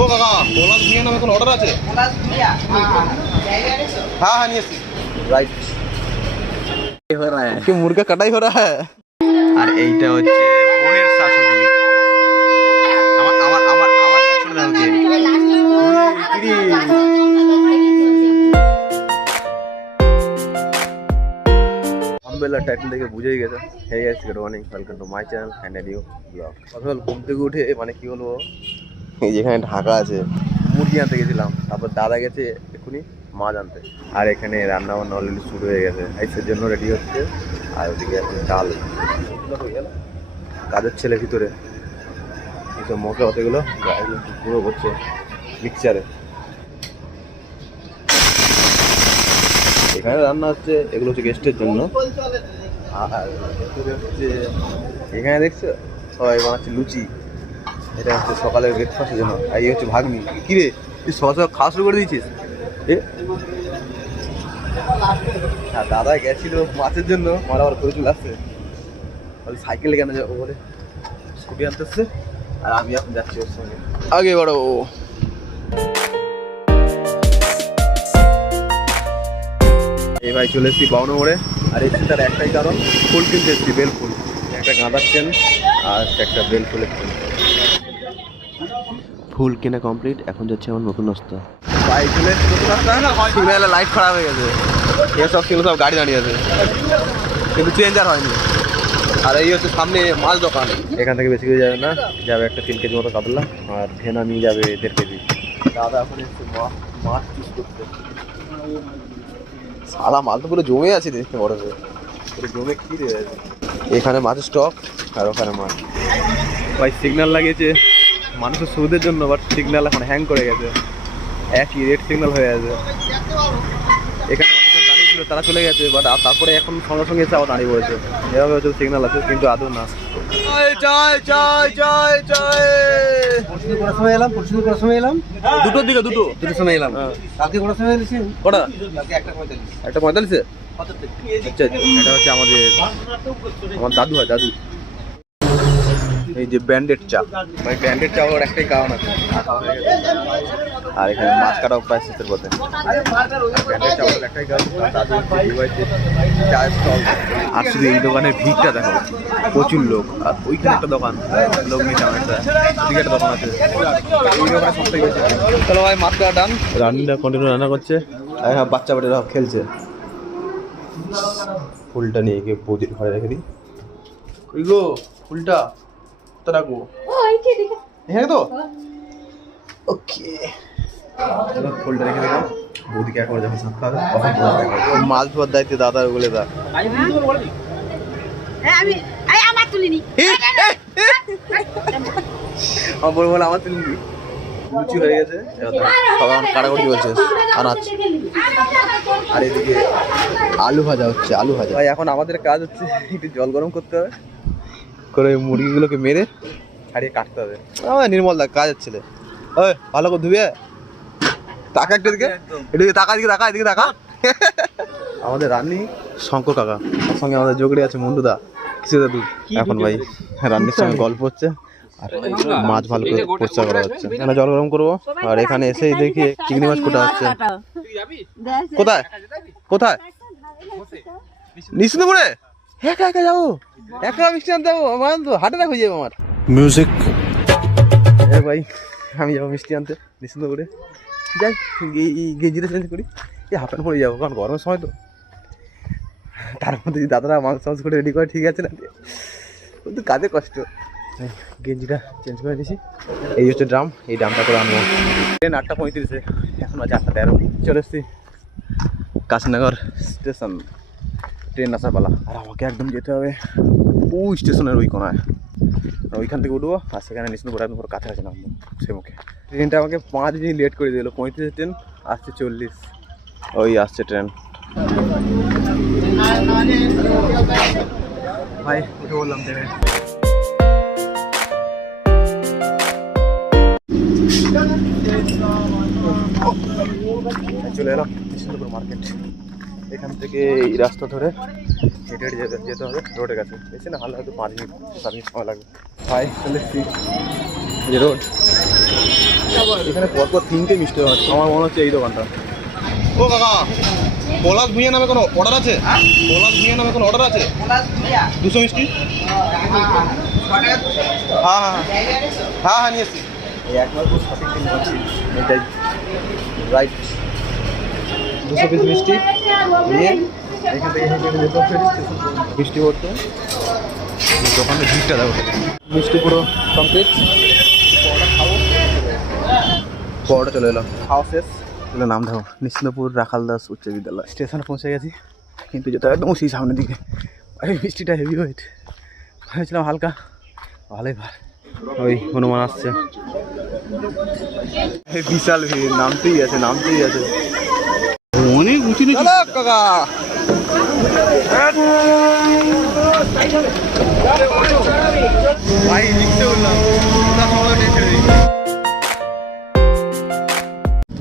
ও কাকা পলাশ ভুঁইয়া নামে কোনো অর্ডার আছে? हाँ हाँ नहीं राइट हो रहा है कि मुर्गा कटाई हो रहा है। আর এইটা হচ্ছে বোনের শাশুড়ি। আমার আমার আমার আমার পিছনে দাও কে আমবেলা টাইটেল দেখে বুঝেই গেছে। Hey guys good morning, welcome to my channel and a new blog. সকাল ঘুম থেকে উঠে মানে কি বলবো, এই যেখানে ঢাকা আছে মুরগি আনতে গেছিলাম, তারপর দাদা গেছে এক্ষুনি মাছ আনতে, আর এখানে রান্না বান্না অলরেডি শুরু হয়ে গেছে, আইসের জন্য রেডি হচ্ছে। আর ওদিকে এখন ডাল হয়ে গেল। কাজের ছেলে ভিতরে এইসব মশলা হতেগুলো গুঁড়ো করছে মিক্সচারে। এখানে রান্না হচ্ছে, এগুলো হচ্ছে গেস্টের জন্য। আর হচ্ছে এখানে দেখছো সবাই বানাচ্ছে লুচি, এটা হচ্ছে সকালের ব্রেকফাস্টের জন্য। আর এই হচ্ছে ভাগ্নি। কিরে তুই সকাল সকাল খাওয়া শুরু করে দিয়েছিস? হ্যাঁ দাদা গেছিল মাছের জন্য, মারা আবার করে চলে আসছে। সাইকেলে কেন যাবো বলে স্কুটি আনতেছে, আর আমি এখন যাচ্ছি ওর সঙ্গে। আগে বড় এই ভাই চলে এসেছি বাউনো মোড়ে। আর এসেছি তার একটাই কারণ, ফুল কিনতে এসেছি, বেল ফুল। একটা গাঁদার চেন আর একটা বেল ফুলের চেন। ফুল কেনা কমপ্লিট, এখন যাচ্ছে আমার নতুন রাস্তা। ভাই চলে এসেছি নতুন রাস্তা, সিগনালে লাইট খারাপ হয়ে গেছে, এসব সিগনাল সব গাড়ি দাঁড়িয়ে আছে, কিন্তু চেঞ্জ আর হয়নি। আর এই হচ্ছে সামনে মাছ দোকান, এখান থেকে বেশি কিছু যাবে না, যাবে একটা 3 কেজি মতো কাতলা, আর ভেনা নিয়ে যাবে 1.5 কেজি। দাদা এখন এসছে মাছ চুজ করতে। সারা মাল তো পুরো জমে আছে, দেখতে বড় পুরো জমে কি রে। এখানে মাছের স্টক আর ওখানে মাছ। ভাই সিগন্যাল লাগিয়েছে মানুষের সুবিধার জন্য, বাট সিগন্যাল এখন হ্যাং করে গেছে, একই রেড সিগন্যাল হয়ে গেছে। এখানে অনেকজন দাঁড়িয়ে ছিল, তারা চলে গেছে, বাট তারপরে এখন সঙ্গে সঙ্গে এসে আবার দাঁড়িয়ে পড়েছে। এভাবে হচ্ছে সিগন্যাল আছে, কিন্তু আদৌ না। দুটোর দিকে দুটোর সময় এলাম। কালকে কটার সময় এসেছেন? কটা? একটা 45-এ। আচ্ছা এটা হচ্ছে আমার দাদু হয়, দাদু। এই যে ব্যান্ডেড চা, ভাই ব্যান্ডেড চা হওয়ার একটাই কারণ আছে, আর এখানে মাছ কাটাও প্রায় শেষের পথে। ব্যান্ডেড চা হওয়ার একটাই কারণ, দাদু হচ্ছে চায়ের স্টল। আর শুধু এই দোকানের ভিড়টা দেখো, প্রচুর লোক। আর ওইখানে একটা দোকান, লোক নেই তেমন একটা, ওইদিকে একটা দোকান আছে, এই দোকানে সবথেকে বেশি। চলো ভাই মাছ কাটা ডান। রান্নাটা কন্টিনিউ রান্না করছে, আর হ্যাঁ বাচ্চা বাচ্চারা খেলছে। ফুলটা নিয়ে গিয়ে বৌদির ঘরে রেখে দিই। ওই গো ফুলটা রাখবো এখানে তো, ওকে। ফুলটা রেখে দিলাম, বৌদিকে একবার যখন সাপ খাবে তখন মাছ ধোয়ার দায়িত্বে দাদা বলে দা। আমার তুলিনি, আমার বলে আমার তুলিনি। লুচি হয়ে গেছে, সবাই আমার কাটাকুটি বলছে আনাজ। আর এদিকে আলু ভাজা হচ্ছে, আলু ভাজা। ভাই এখন আমাদের কাজ হচ্ছে একটু জল গরম করতে হবে, করে মুরগিগুলোকে মেরে ছাড়িয়ে কাটতে হবে। নির্মল দা কাজ হচ্ছে, ওই ভালো করে ধুবে টাকা একটা দিকে, এদিকে টাকা, দিকে টাকা, এদিকে টাকা। আমাদের রান্নি শঙ্কর কাকা, তার সঙ্গে আমাদের যোগড়ে আছে মন্ডুদা, কিছু দাদু। এখন ভাই রান্নির সঙ্গে গল্প হচ্ছে, আর মাছ ভালো করে পরিষ্কার করা হচ্ছে। এখানে জল গরম করবো, আর এখানে এসেই দেখি চিংড়ি মাছ কোটা হচ্ছে। কোথায় কোথায়? নিশ্চিন্তপুরে একা একা যাবো, একা মিষ্টি আনতে যাবো? আমার তো হাটে দেখা হয়ে যাবো আমার মিউজিক। ভাই আমি যাবো মিষ্টি আনতে নিশ্চিন্তপুরে, যাই গেঞ্জিটা চেঞ্জ করি, এই হাফ প্যান্ট পরে যাবো, কারণ গরমের সময় তো। তার মধ্যে যদি দাদারা মাংস মাংস করে রেডি করে, ঠিক আছে না, কিন্তু কাজে কষ্ট। গেঞ্জিটা চেঞ্জ করে দিয়েছি, এই হচ্ছে ড্রাম, এই ড্রামটা করে আনবো। ট্রেন 8:35-এ, এখন আছে 8:13। চলে এসছি কাশীনগর স্টেশন, ট্রেন আসার পালা। আর আমাকে একদম যেতে হবে ওই স্টেশনের ওই কোনায়, ওইখান থেকে উঠবো, আর সেখানে নিশ্চিন্তপুর একদম পুরো কাছাকাছি নামবো সে মুখে। ট্রেনটা আমাকে 5 মিনিট লেট করে দিল, 35 ট্রেন আসছে 40, ওই আসছে ট্রেন। ভাই উঠে বললাম ট্রেনে। চলে এলাম নিশ্চিন্তপুর মার্কেট। এখান থেকে এই রাস্তা ধরে হেঁটে হেঁটে যেতে হবে রোডের কাছে, বেশি না হালকা হয়তো 5 মিনিট 7 মিনিট সময় লাগবে। ভাই চলে এসছি যে রোড, এখানে পরপর 3টে মিষ্টি দোকান আছে। আমার মনে হচ্ছে এই দোকানটা। ও কাকা, পলাশ ভুঁইয়া নামে কোনো অর্ডার আছে? পলাশ ভুঁইয়া নামে কোনো অর্ডার আছে? 200 মিষ্টি। হ্যাঁ হ্যাঁ হ্যাঁ হ্যাঁ নিয়ে এসছি। এই একবার খুব সঠিক দিন বলছি এটাই রাইট। 200 পিস মিষ্টি নিয়ে এখান থেকে মিষ্টি ভরতে দোকানে ভিড়টা দেবো। মিষ্টি পুরো কমপ্লিট। পরোটা চলে এলাম, খাওয়া শেষ। চলে নাম দেবো নিশ্চিন্তপুর রাখালদাস উচ্চ বিদ্যালয়। স্টেশনে পৌঁছে গেছি, কিন্তু যেটা একদম সেই সামনের দিকে। এই মিষ্টিটা হেভি ওয়েট, ভেবেছিলাম হালকা, ভালোই ভালো। ওই হনুমান আসছে, বিশাল ভিড়, নামতেই আছে নামতেই আছে। অনেক উঁচু কাকা। ভাই লিখতে বললাম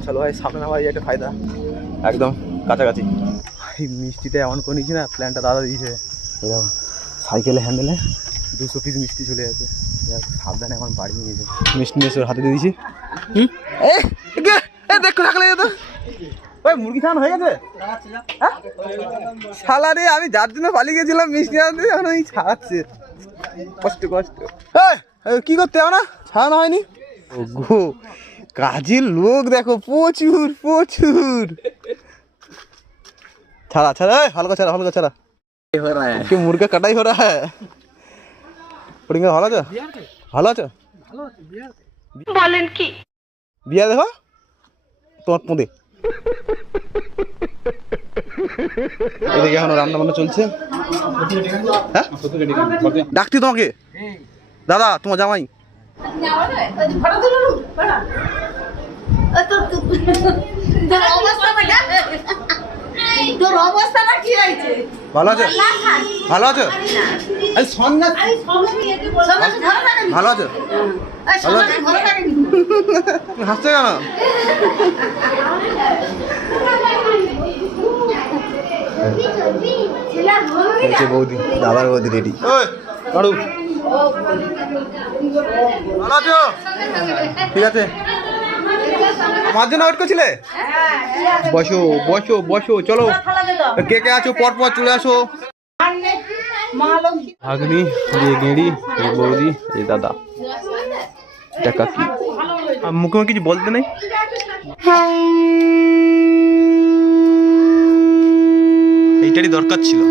চলো ভাই, সামনে না ভাই একটা ফায়দা, একদম কাছাকাছি। এই মিষ্টিটা এমন করে নিয়েছি না, প্ল্যানটা দাদা দিয়েছে। এরকম সাইকেলে হ্যান্ডেলে 200 পিস মিষ্টি চলে যাচ্ছে। সাবধানে আমার বাড়ি নিয়ে যায়। মিষ্টি নিয়ে হাতে দিয়ে দিয়েছি। দেখো থাকলে তো ওই মুরগি খাওয়ানো হয়ে গেছে। শালা রে, আমি যার জন্য পালিয়ে গেছিলাম মিষ্টি আনতে, এখন এই ছাড়াচ্ছে। কষ্ট কষ্ট। কি করতে হবে না, ছাড়ানো হয়নি। ও গো, কাজের লোক দেখো, প্রচুর প্রচুর। ছাড়া ছাড়া, হালকা ছাড়া হালকা ছাড়া। কি মুরগা কাটাই हो रहा है। ভালো আছো? ভালো আছো? বলেন কি? বিয়া দেখো তোমার পোঁদে। এদিকে এখনো রান্না বান্না চলছে। হ্যাঁ ডাকছি তোমাকে, দাদা তোমার জামাই। ভালো আছো? ভালো আছো? ভালো আছো? হাসছে কেন? বৌদি, দাদার বৌদি রেডি। ভালো আছো? ঠিক আছে, আমার জন্য ওয়েট করছিলে? বসো বসো বসো, চলো কে কে আছো পর পর চলে আসো। ভাগ্নি, যে গেঁড়ি, যে বৌদি, যে দাদা, এটা কাকি। মুখে কিছু বলতে নেই। এইটারই দরকার ছিল।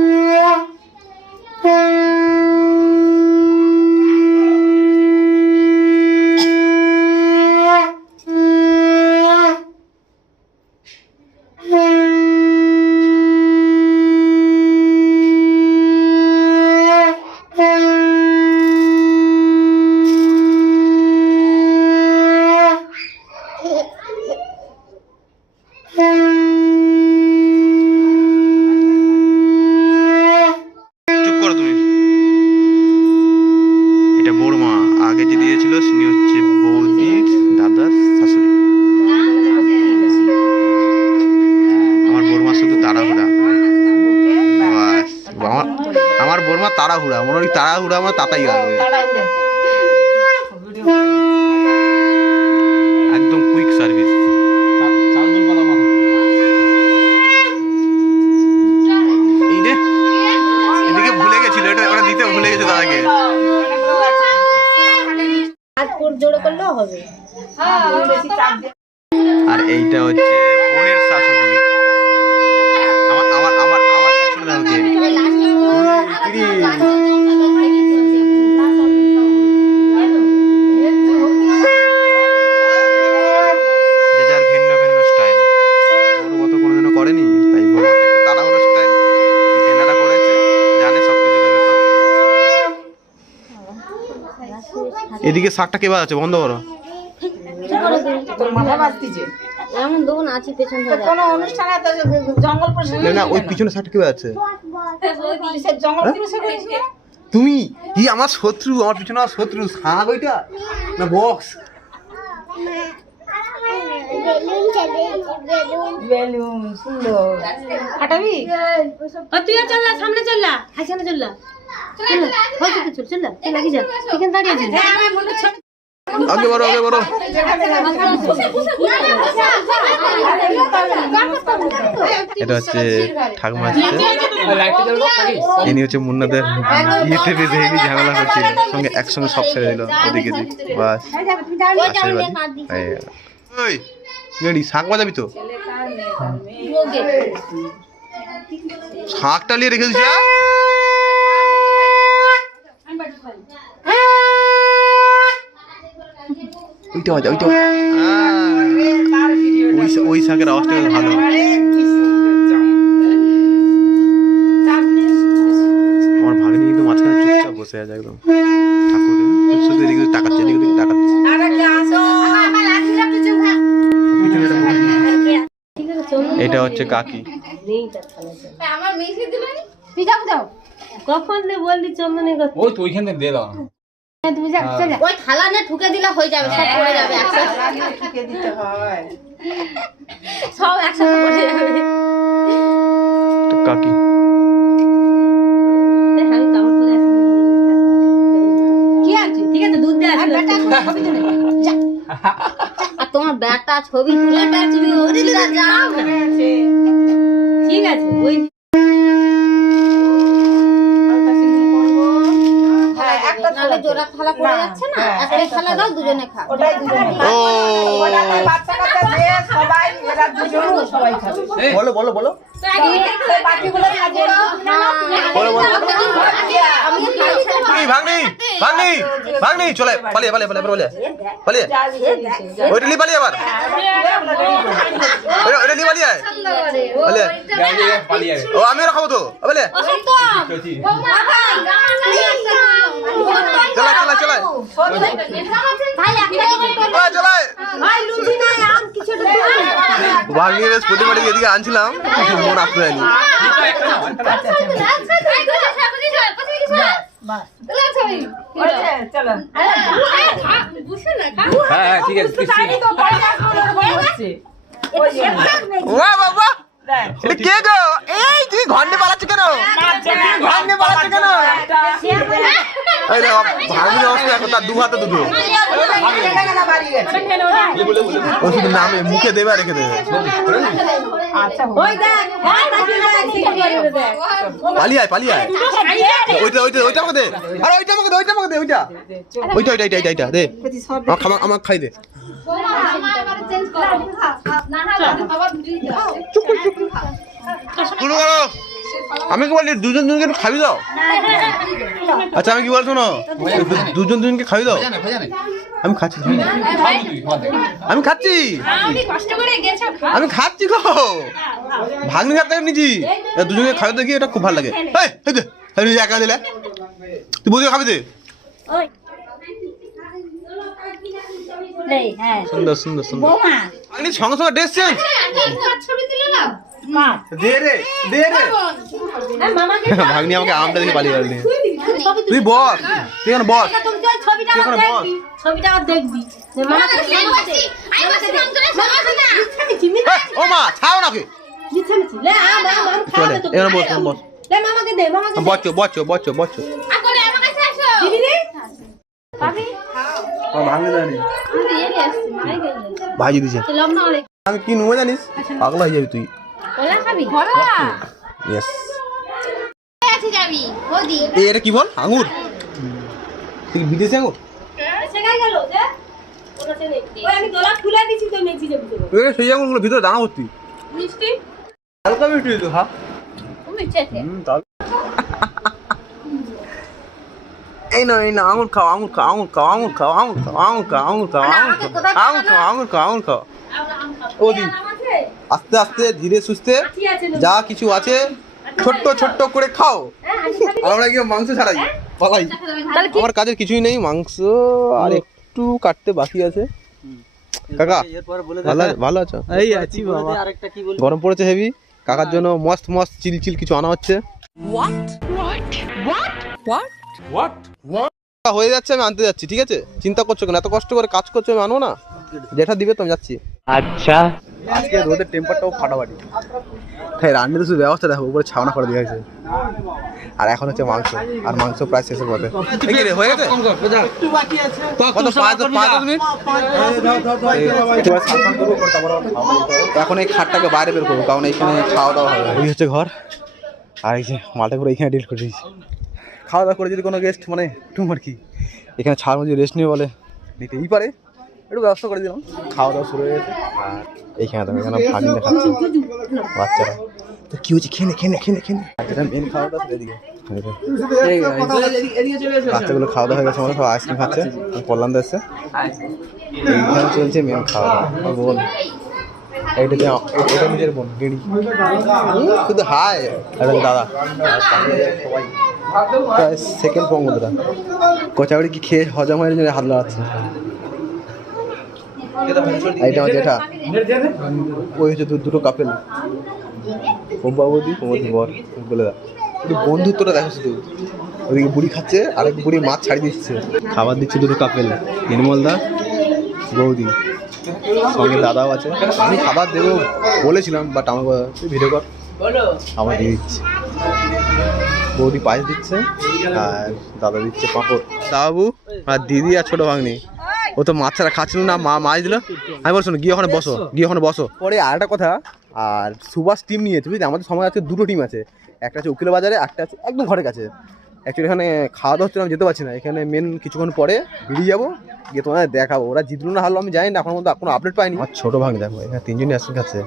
আমার বর্মা তাড়াহুড়া, মনে হয় তাড়াহুড়া আমার তাতাই লাগবে, একদম কুইক সার্ভিস। এই রে, এদিকে ভুলে গেছিল, এটা ওরা দিতে ভুলে গেছে দাদাকে। আর এইটা হচ্ছে বোনের শাশুড়ি। আমার আমার আমার আমার পিছনে দাও কে? যে যার ভিন্ন ভিন্ন স্টাইল, ওর মতো কোনোদিনও করেনি, তাই বড় একটু তাড়াহুড়ো স্টাইল এনারা করেছে, জানে সব কিছু ব্যাপার। এদিকে শাকটা কে বাজাচ্ছে, বন্ধ করো। এমন দোকান আছে পেছন থেকে, কোন অনুষ্ঠানে জঙ্গল পরিষ্কার না, ওই পিছনে শাকটা কে বাজাচ্ছে? জঙ্গল পরিষ্কার করেছে। তুমি কি আমার শত্রু? আমার পিছনে আমার শত্রু শাক ওইটা না বক্স? বেলুন সুন্দর ফাটাবি। তুই চল না, সামনে চল না, সামনে চল না, চল চল চল লাগি যা, এখানে দাঁড়িয়ে আছিস। আগে বড় আগে বড়। এটা হচ্ছে ঠাকুমা আসছে, ইনি হচ্ছে মুন্নাদের ইয়েতে বেঁধে কি ঝামেলা করছিল, সঙ্গে একসঙ্গে সব ছেড়ে দিল ওদিকে বাস আশীর্বাদী হয়ে গেল। ওই গেড়ি শাঁখ বাজাবি তো, শাঁখটা নিয়ে রেখে দিচ্ছি। ওইটা বাজা ওইটা ওই শাঁখের আওয়াজটা ভালো। আমার ভাগ্নি কিন্তু মাঝখানে চুপচাপ বসে আছে একদম, ঠাকুরের শুধু এদিকে তাকাচ্ছে এদিকে তাকাচ্ছে। এটা হচ্ছে কাকি। কখন বললি চন্দনে ওই তো ওইখানে দিয়ে দাও। ওই থালা নিয়ে ঠুকে দিলে হয়ে যাবে, সব পড়ে যাবে একসাথে, সব একসাথে পড়ে যাবে। কাকি কি আছে? ঠিক আছে, দুধ দিয়ে আসবে। আর তোমার ব্যাগটা ছবি তুলে তুমি ওদিকে যাও না। ঠিক আছে, ওই নালে জোড়া থালা পড়ে যাচ্ছে না, একটাই থালা দাও, দুজনে খাও। বলো বলো বলো ভাগ্নি ভাগ্নি ভাগ্নি চলে পালিয়ে পালিয়ে পালিয়ে পালিয়ে পালিয়ে ওইটা নিয়ে পালিয়ে আবার ওইটা নিয়ে পালিয়ে পালিয়ে ও আমিও খাবো তো বলে চলা চলা চলা ভাগ্নি বেশ প্রতিবারে এদিকে আনছিলাম, মন আসতে যায়নি। হ্যাঁ ঠিক আছে। কে গো? এই তুই ঘন্টে পালাচ্ছ কেন? ঘন্টে পালাচ্ছ কেন? ভাগ্নি অবস্থা এখন তার দু হাতে দুটো, ও শুধু নামে মুখে দেবে আর রেখে দেবে। পালিয়ে আয় পালিয়ে আয়, ওইটা ওইটা ওইটা আমাকে দে, আর ওইটা আমাকে দে, ওইটা আমাকে দে, ওইটা ওইটা ওইটা এইটা এইটা দে, আমার খাই দে। শুরু করো। আমি কি বলি দুজন দুজনকে খাবি দাও। আচ্ছা আমি কি বলছো না, দুজন দুজনকে খাবি দাও। আমি খাচ্ছি, আমি খাচ্ছি, আমি খাচ্ছি গো, ভাগ্নি খাতে নিচ্ছি, দুজনকে খাবি দেখি, এটা খুব ভালো লাগে। একা দিলে তুই বুঝে খাবি দে। সুন্দর সুন্দর সুন্দর ভাগ্নি সঙ্গে সঙ্গে ড্রেস চেঞ্জ দে রে দে রে। ভাগ্নি আমাকে আমটা দেখে পালিয়ে গেল। তুই বস, তুই এখন বস, তুই এখন বস। ও মা ছাও নাকি এখানে বস, বস বচ্চো বচ্চো বচ্চো বচ্চো ভাজি দিছে। আমি কি নেবো জানিস, পাগলা হয়ে যাবি তুই। এটা কি বল, আঙুর? বিদেশি আঙুর? সেই আঙুরগুলো ভিতরে দানা ভর্তি, হালকা মিষ্টি তো। হ্যাঁ এই না এই না, আঙুর খাও আঙুর খাও আঙুর খাও আঙুর খাও আঙুর খাও আঙুর খাও আঙুর খাও আঙুর খাও আঙুর খাও আঙুর খাও আঙুর খাও। ওদি আস্তে আস্তে ধীরে সুস্থে যা কিছু আছে ছোট্ট ছোট্ট করে খাও। আমরা কি মাংস ছাড়াই পালাই, আমার কাজের কিছুই নেই, মাংস আর একটু কাটতে বাকি আছে। কাকা ভালো ভালো আছো? এই আছি বাবা। গরম পড়েছে হেভি, কাকার জন্য মস্ত মস্ত চিল চিল কিছু আনা হচ্ছে। হয়ে যাচ্ছে, আমি আনতে যাচ্ছি, ঠিক আছে? চিন্তা করছো কেন, এত কষ্ট করে কাজ করছো, আমি আনবো না, যেটা দিবে তো আমি যাচ্ছি। আচ্ছা আজকে রোদের টেম্পারটাও ফাটাফাটি। তাই রান্নাতে শুধু ব্যবস্থা দেখো, উপরে ছাওনা করে দেওয়া হয়েছে। আর এখন হচ্ছে মাংস, আর মাংস প্রায় শেষের পথে। এই কি রে, হয়ে গেছে? কত 5 মিনিট? এখন এই খাটটাকে বাইরে বের করবো, কারণ এইখানে খাওয়া দাওয়া হবে। এই হচ্ছে ঘর, আর এই যে মালটা করে এইখানে ডিল করে দিয়েছি। খাওয়া দাওয়া করে যদি কোনো গেস্ট মানে একটু আর কি এখানে ছাড় মধ্যে রেস্ট নিয়ে বলে নিতেই পারে, একটু ব্যবস্থা করে দিলাম। খাওয়া দাওয়া শুরু হয়ে গেছে। আর এইখানে দেখো, এখানে ভাগিন দেখাচ্ছে বাচ্চারা। তো কি হচ্ছে, খেয়ে নে। যেটা মেন খাওয়া দাওয়া সেদিকে বাচ্চাগুলো খাওয়া দাওয়া হয়ে গেছে, আমাদের সব আইসক্রিম খাচ্ছে। কল্যাণ এসছে, এইখানে চলছে মেন খাওয়া দাওয়া। বোন এটা নিজের বোন গেড়ি, শুধু হাই। দাদা সবাই সেকেন্ড পঙ্গটা কচাউড়ি কি খেয়ে হজম হয়ে হাত লাগাচ্ছে। এইটা আমার জেঠা, ওই হচ্ছে দুটো কাপেল, বৌদি বর বলে দা। একটু বন্ধুত্বটা দেখো শুধু। ওদিকে বুড়ি খাচ্ছে, আরেক বুড়ি মাছ ছাড়িয়ে দিচ্ছে, খাবার দিচ্ছে দুটো কাপেল, নির্মল দা বৌদি, সঙ্গে দাদাও আছে। আমি খাবার দেবো বলেছিলাম, বাট আমার ভিডিও কর আমার দিয়ে দিচ্ছে। বৌদি পায়েস দিচ্ছে, আর দাদা দিচ্ছে পাঁপড়। বাবু আর দিদি আর ছোটো ভাগ্নি, ও তো মাছ ছাড়া খাচ্ছিল না, মা মাছ দিল। আমি বলছি গিয়ে ওখানে বসো। পরে আর একটা কথা, আর সুভাষ টিম নিয়েছে বুঝলি। আমাদের সময় আছে দুটো টিম আছে, একটা আছে উকিল বাজারে, একটা আছে একদম ঘরের কাছে। অ্যাকচুয়ালি এখানে খাওয়া দাওয়া হচ্ছে, আমি যেতে পারছি না। এখানে মেন কিছুক্ষণ পরে বেরিয়ে যাবো, গিয়ে তোমাদের দেখাবো। ওরা জিতলো না হারলো আমি জানি না, এখন মধ্যে কোনো আপডেট পাইনি। আর ছোটো ভাগ দেখো, এখানে তিনজনই আইসক্রিম খাচ্ছে।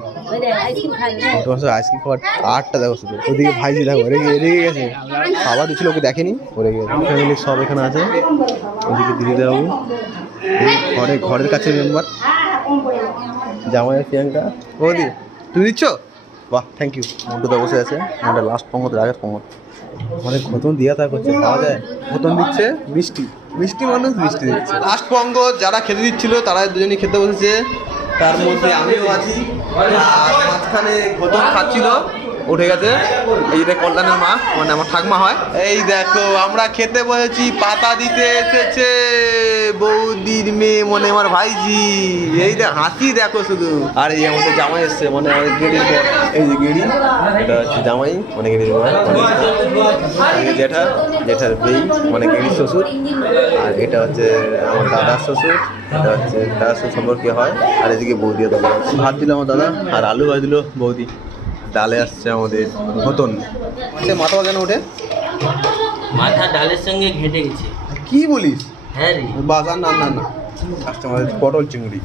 আইসক্রিম খাওয়ার আটটা দেখো শুধু। ওদিকে ভাইজি দেখো রেগে গেছে, খাবার দিচ্ছিল, ওকে দেখেনি, রেগে গেছে। ফ্যামিলি সব এখানে আছে। ওদিকে দিদি দেবো, ঘরের কাছে মেম্বার জামাইয়ের প্রিয়াঙ্কা। বৌদি তুই দিচ্ছ? বাহ, থ্যাংক ইউ। মন্টুদা বসে আছে, আমাদের লাস্ট পঙ্গত, আগের পঙ্গত। অনেক ঘটন দিয়া তা করছে, পাওয়া যায়। ঘটন দিচ্ছে মিষ্টি মানুষ মিষ্টি দিচ্ছে। লাস্ট পঙ্গ যারা খেতে দিচ্ছিল তারা দুজনই খেতে বসেছে, তার মধ্যে আমিও আছি। আর মাঝখানে ঘটন খাচ্ছিল, উঠে গেছে। এই যে কল্যাণের মা, মানে আমার ঠাকমা হয়। এই দেখো আমরা খেতে বসেছি, পাতা দিতে এসেছে বৌদির মেয়ে, মানে আমার ভাইজি। এইটা হাসি দেখো শুধু। আর এই আমাদের জামাই এসছে, মানে আমাদের গেড়ির পর। এই যে গেড়ি, এটা হচ্ছে জামাই, মানে গেড়ির পর। জেঠার বেই, মানে গেড়ির শ্বশুর। আর এটা হচ্ছে আমার দাদার শ্বশুর, এটা হচ্ছে দাদার শ্বশুর সম্পর্কে হয়। আর এদিকে বৌদি দাদা ভাত দিল আমার দাদা, আর আলু ভাজ দিল বৌদি। ডালে আসছে আমাদের ঘটন। সে মাথা কেন ওঠে? মাথা ডালের সঙ্গে ঘেঁটে গেছে। কি বলিস? হ্যাঁ রে। বাস আর না আসছে আমাদের পটল চিংড়ি।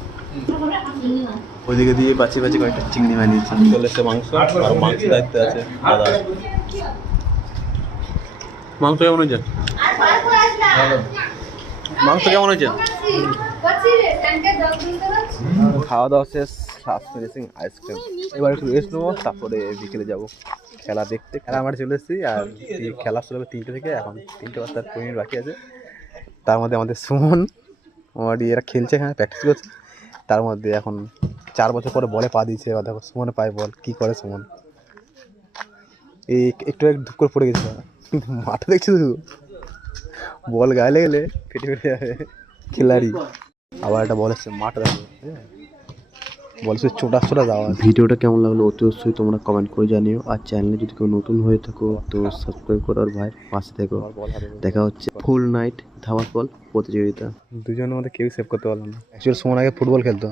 ওইদিকে দিয়ে বাঁচিয়ে কয়েকটা চিংড়ি বানিয়েছি। চলে এসছে মাংস, আর মাংস দায়িত্বে আছে দাদা। মাংস কেমন হয়েছে? মাংস কেমন হয়েছে? খাওয়া দাওয়া শেষ, আইসক্রিম। এবার একটু রেস্ট নেবো, তারপরে বিকেলে যাবো খেলা দেখতে। খেলা আমরা চলে এসেছি, আর খেলা শুরু হবে 3টে থেকে। এখন 3টে বাজতে 20 মিনিট বাকি আছে। তার মধ্যে আমাদের সুমন এরা খেলছে, এখানে প্র্যাকটিস করছে। তার মধ্যে এখন 4 বছর পরে বলে পা দিয়েছে। এবার দেখো সুমনে পায় বল, কী করে সুমন। এই একটু ধূপ করে পড়ে গেছে, মাঠে দেখছি শুধু বল গায়ে লেগেলে ফেটে যাবে খেলারি। আবার একটা বল এসছে, মাঠ দেখো, বল সে ছোটা যাওয়া। ভিডিওটা কেমন লাগলো অতি অবশ্যই তোমরা কমেন্ট করে জানিও। আর চ্যানেলে যদি কেউ নতুন হয়ে থাকো তো সাবস্ক্রাইব করো, আর ভাই পাশে থেকো। দেখা হচ্ছে ফুল নাইট ধামার বল প্রতিযোগিতা। দুজনের মধ্যে কেউ সেভ করতে পারলো না। অ্যাকচুয়ালি সময় আগে ফুটবল খেলতো।